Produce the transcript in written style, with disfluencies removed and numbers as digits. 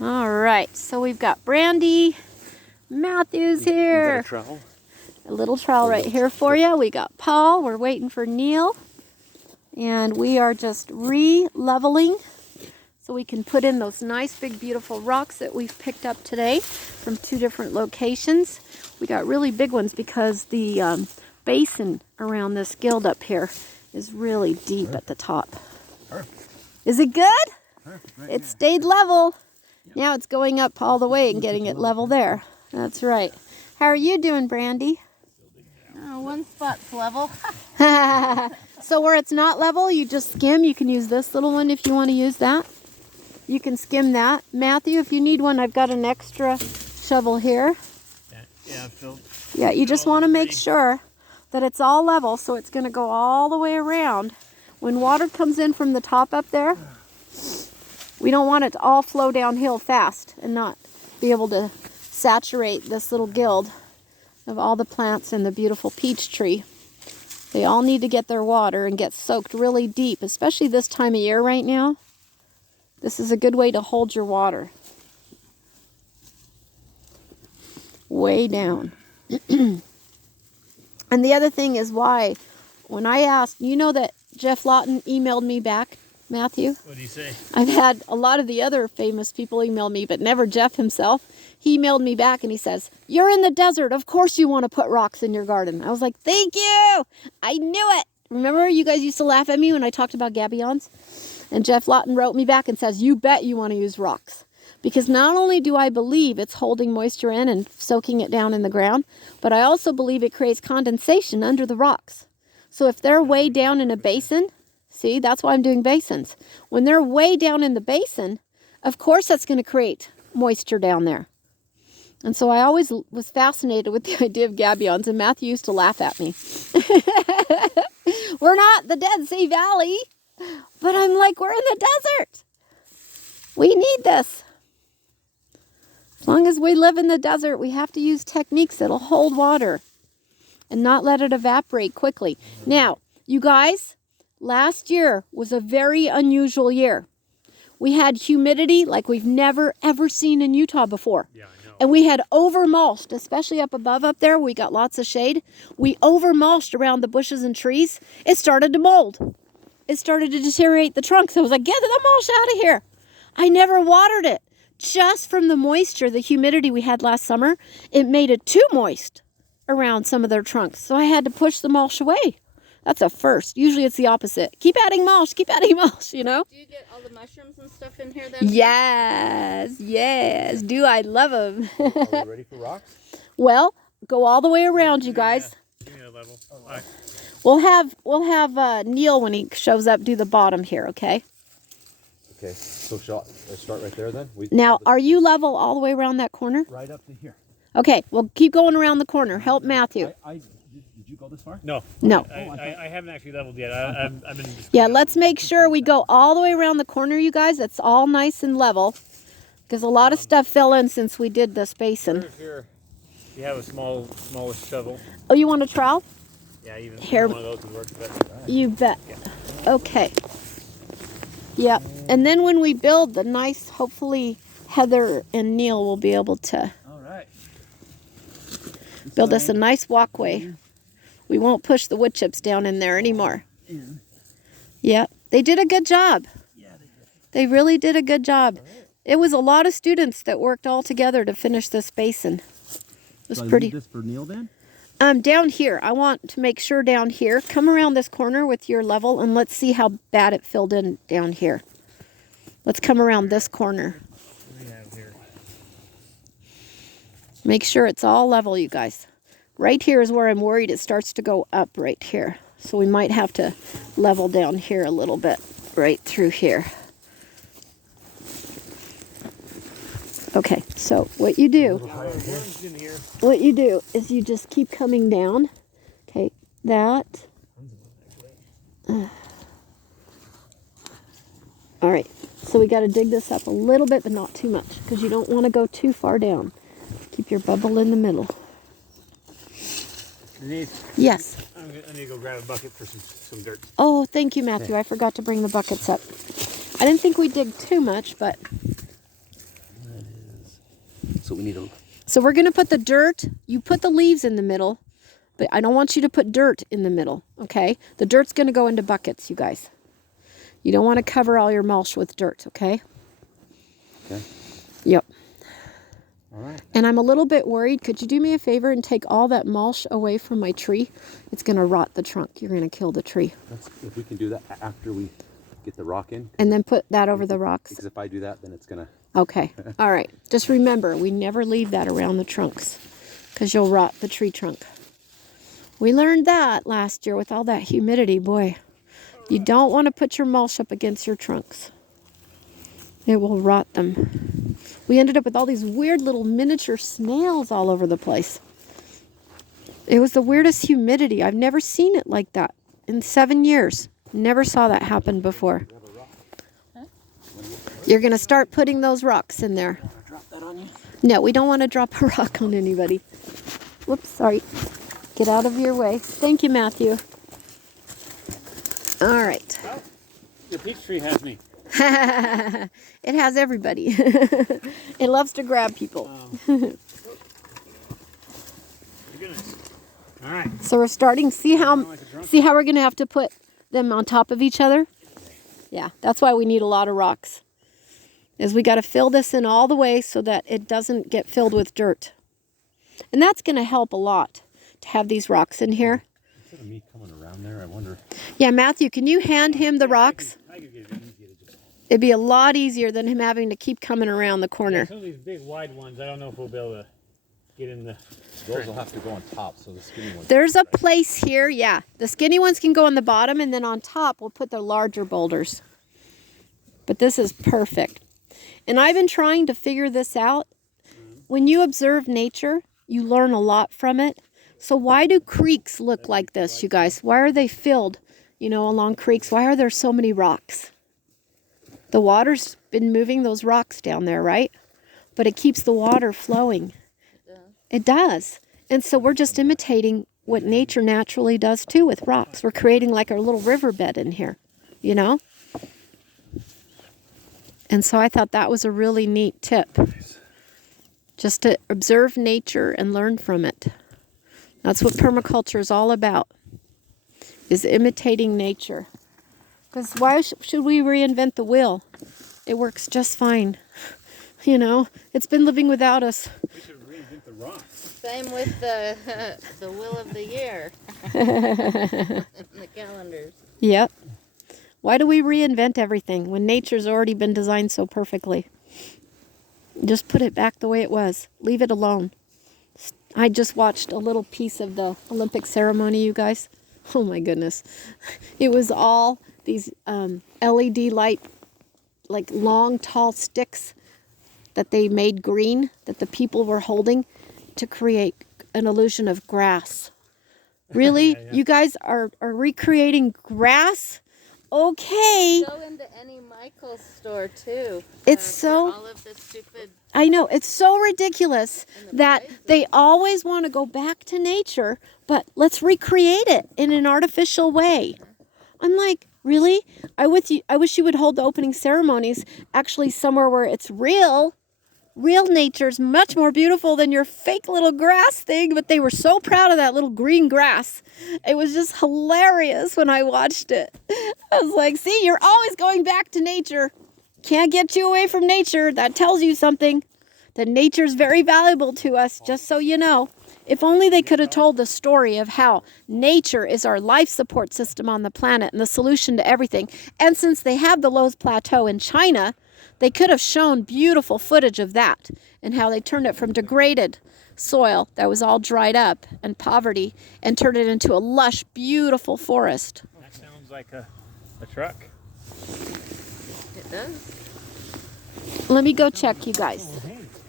All right, so we've got Brandy, Matthew's here. You got a trowel? A little trowel right here for you. We got Paul. We're waiting for Neil. And we are just re-leveling so we can put in those nice, big, beautiful rocks that we've picked up today from 2 different locations. We got really big ones because the basin around this guild up here is really deep at the top. Perfect. Is it good? Perfect. Right It stayed level. Yep. Now it's going up all the way and getting it level there. That's right. How are you doing, Brandy? One spot's level. So where it's not level, you just skim. You can use this little one if you want to use that. You can skim that. Matthew, if you need one, I've got an extra shovel here. Yeah, Phil. Yeah, you just want to make sure that it's all level, so it's going to go all the way around. When water comes in from the top up there, we don't want it to all flow downhill fast and not be able to saturate this little guild of all the plants and the beautiful peach tree. They all need to get their water and get soaked really deep, especially this time of year right now. This is a good way to hold your water. Way down. And the other thing is why, when I asked, you know that Jeff Lawton emailed me back, Matthew? What did he say? I've had a lot of the other famous people email me, but never Jeff himself. He emailed me back and he says, "You're in the desert. Of course you want to put rocks in your garden." I was like, thank you. I knew it. Remember you guys used to laugh at me when I talked about gabions? And Jeff Lawton wrote me back and says, you bet you want to use rocks. Because not only do I believe it's holding moisture in and soaking it down in the ground, but I also believe it creates condensation under the rocks. So if they're way down in a basin, see, that's why I'm doing basins. When they're way down in the basin, of course that's going to create moisture down there. And so I always was fascinated with the idea of gabions, and Matthew used to laugh at me. We're not the Dead Sea Valley, but I'm like, we're in the desert. We need this. As long as we live in the desert, we have to use techniques that'll hold water and not let it evaporate quickly. Now, you guys, last year was a very unusual year. We had humidity like we've never, ever seen in Utah before. Yeah, I know. And we had over-mulched, especially up above up there. We got lots of shade. We over-mulched around the bushes and trees. It started to mold. It started to deteriorate the trunks. I was like, get the mulch out of here. I never watered it. Just from the moisture, the humidity we had last summer, it made it too moist around some of their trunks. So I had to push the mulch away. That's a first. Usually it's the opposite. Keep adding mulch, you know? Do you get all the mushrooms and stuff in here then? Yes, yes. Do I love them? Are we ready for rocks? Well, go all the way around, you guys. Give me a level. We'll have Neil, when he shows up, do the bottom here, okay? Okay, so shall I start right there then? Now, are you level all the way around that corner? Right up to here. Okay, well, keep going around the corner. Help Matthew. Did you go this far? No. No. I haven't actually leveled yet. I've been just... Yeah, let's make sure we go all the way around the corner, you guys. It's all nice and level. Because a lot of stuff fell in since we did this basin. Here, you have a smallest shovel. Oh, you want a trowel? Yeah, even Here. one of those would work. But... You bet. Yeah. Okay. Yep. And then when we build the nice, hopefully Heather and Neil will be able to build us a nice walkway. We won't push the wood chips down in there anymore. Yep. They did a good job. Yeah, they did. They really did a good job. It was a lot of students that worked all together to finish this basin. It was pretty. This for Neil then? Down here. I want to make sure down here. Come around this corner with your level and let's see how bad it filled in down here. Let's come around this corner. What do we have here? Make sure it's all level, you guys. Right here is where I'm worried it starts to go up right here. So we might have to level down here a little bit, right through here. Okay, so what you do is you just keep coming down. Okay, that. All right, so we got to dig this up a little bit, but not too much, because you don't want to go too far down. Keep your bubble in the middle. Denise? Yes? I need to go grab a bucket for some dirt. Oh, thank you, Matthew. I forgot to bring the buckets up. I didn't think we'd dig too much, but... So we need a... So we're going to put the dirt. You put the leaves in the middle, but I don't want you to put dirt in the middle, okay? The dirt's going to go into buckets, you guys. You don't want to cover all your mulch with dirt, okay? Okay. Yep. All right. And I'm a little bit worried. Could you do me a favor and take all that mulch away from my tree? It's going to rot the trunk. You're going to kill the tree. If we can do that after we get the rock in. And then put that over the rocks. Because if I do that, then it's going to... Okay. All right. Just remember, we never leave that around the trunks because you'll rot the tree trunk. We learned that last year with all that humidity. Boy, you don't want to put your mulch up against your trunks. It will rot them. We ended up with all these weird little miniature snails all over the place. It was the weirdest humidity. I've never seen it like that in 7 years. Never saw that happen before. You're going to start putting those rocks in there. Drop that on you? No, we don't want to drop a rock on anybody. Whoops, sorry. Get out of your way. Thank you, Matthew. All right. Well, the peach tree has me. It has everybody. It loves to grab people. Goodness. All right. So we're starting. See how we're going to have to put them on top of each other? Yeah, that's why we need a lot of rocks. Is we got to fill this in all the way so that it doesn't get filled with dirt. And that's going to help a lot to have these rocks in here. Instead of me coming around there, I wonder... Yeah, Matthew, can you hand him the rocks? I could get it easy to just... It'd be a lot easier than him having to keep coming around the corner. Some of these big wide ones, I don't know if we'll be able to get in the... Those will have to go on top, so the skinny ones... There's a place here, yeah. The skinny ones can go on the bottom, and then on top we'll put the larger boulders. But this is perfect. And I've been trying to figure this out. When you observe nature, you learn a lot from it. So why do creeks look like this, you guys? Why are they filled, along creeks? Why are there so many rocks? The water's been moving those rocks down there, right? But it keeps the water flowing. It does. And so we're just imitating what nature naturally does too with rocks. We're creating like our little riverbed in here, And so I thought that was a really neat tip. Just to observe nature and learn from it. That's what permaculture is all about. Is imitating nature. Because why should we reinvent the wheel? It works just fine. It's been living without us. We should reinvent the rocks. Same with the the wheel of the year. The calendars. Yep. Why do we reinvent everything when nature's already been designed so perfectly? Just put it back the way it was. Leave it alone. I just watched a little piece of the Olympic ceremony, you guys. Oh my goodness. It was all these LED light, like long, tall sticks that they made green that the people were holding to create an illusion of grass. Really? Yeah. You guys are recreating grass? Okay. Go into any Michael's store too. It's for so... all of the stupid. I know, it's so ridiculous that they always want to go back to nature, but let's recreate it in an artificial way. I'm like, really? I wish you would hold the opening ceremonies actually somewhere where it's real. Real nature's much more beautiful than your fake little grass thing, but they were so proud of that little green grass. It was just hilarious when I watched it. I was like, see, you're always going back to nature. Can't get you away from nature. That tells you something. That nature's very valuable to us, just so you know. If only they could have told the story of how nature is our life support system on the planet and the solution to everything. And since they have the Loess Plateau in China, they could have shown beautiful footage of that and how they turned it from degraded soil that was all dried up and poverty and turned it into a lush, beautiful forest. That sounds like a truck. It does. Let me go check, you guys.